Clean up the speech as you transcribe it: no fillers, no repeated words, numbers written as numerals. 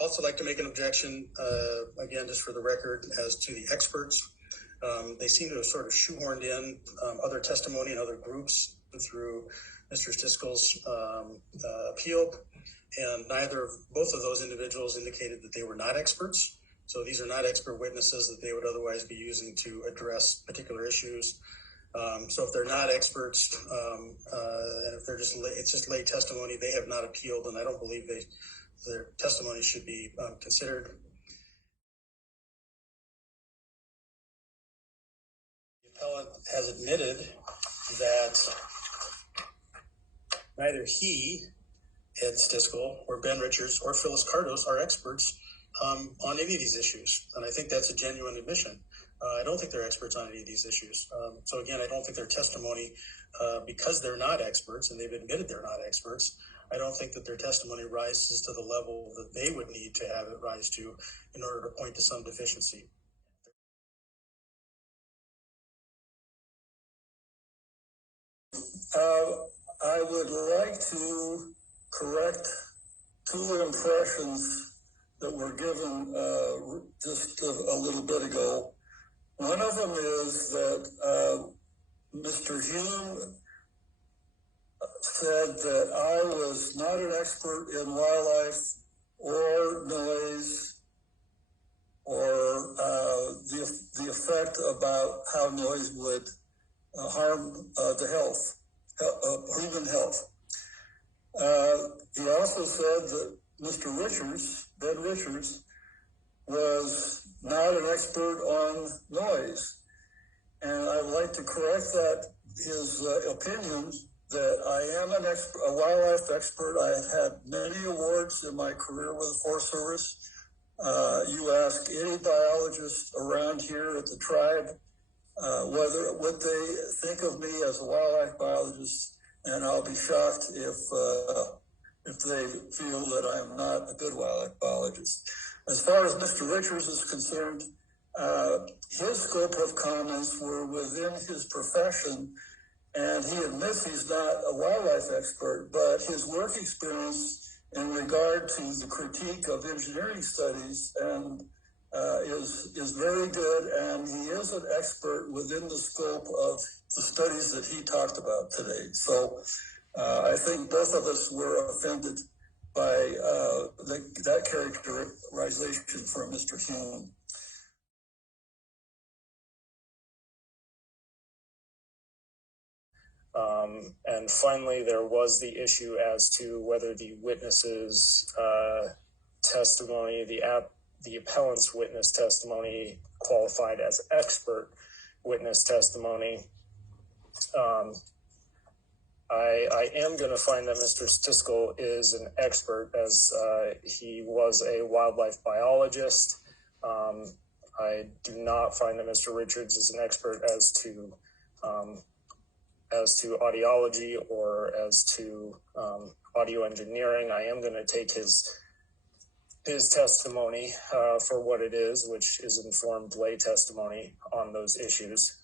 Also like to make an objection, again, just for the record, as to the experts. They seem to have sort of shoehorned in other testimony and other groups through Mr. Styskel's appeal, and both of those individuals indicated that they were not experts. So these are not expert witnesses that they would otherwise be using to address particular issues. So if they're not experts, and if it's just lay testimony, they have not appealed, and I don't believe their testimony should be considered. The appellant has admitted that neither he, Ed Styskel, or Ben Richards, or Phyllis Cardos are experts on any of these issues, and I think that's a genuine admission. I don't think they're experts on any of these issues. So again, I don't think their testimony, because they're not experts, and they've admitted they're not experts, I don't think that their testimony rises to the level that they would need to have it rise to in order to point to some deficiency. I would like to correct two impressions that were given just a little bit ago. One of them is that Mr. Hume said that I was not an expert in wildlife or noise or the effect about how noise would harm the health, human health. He also said that Mr. Richards, Ben Richards, was not an expert on noise. And I'd like to correct his opinion that I am a wildlife expert. I have had many awards in my career with the Forest Service. You ask any biologist around here at the tribe what they think of me as a wildlife biologist, and I'll be shocked if they feel that I am not a good wildlife biologist. As far as Mr. Richards is concerned, his scope of comments were within his profession, and he admits he's not a wildlife expert, but his work experience in regard to the critique of engineering studies and is very good, and he is an expert within the scope of the studies that he talked about today. So I think both of us were offended by that characterization from Mr. Hume. And finally, there was the issue as to whether the witness's testimony, the appellant's witness testimony, qualified as expert witness testimony. I am going to find that Mr. Styskel is an expert, as he was a wildlife biologist. I do not find that Mr. Richards is an expert as to audiology or as to audio engineering. I am going to take his testimony for what it is, which is informed lay testimony on those issues.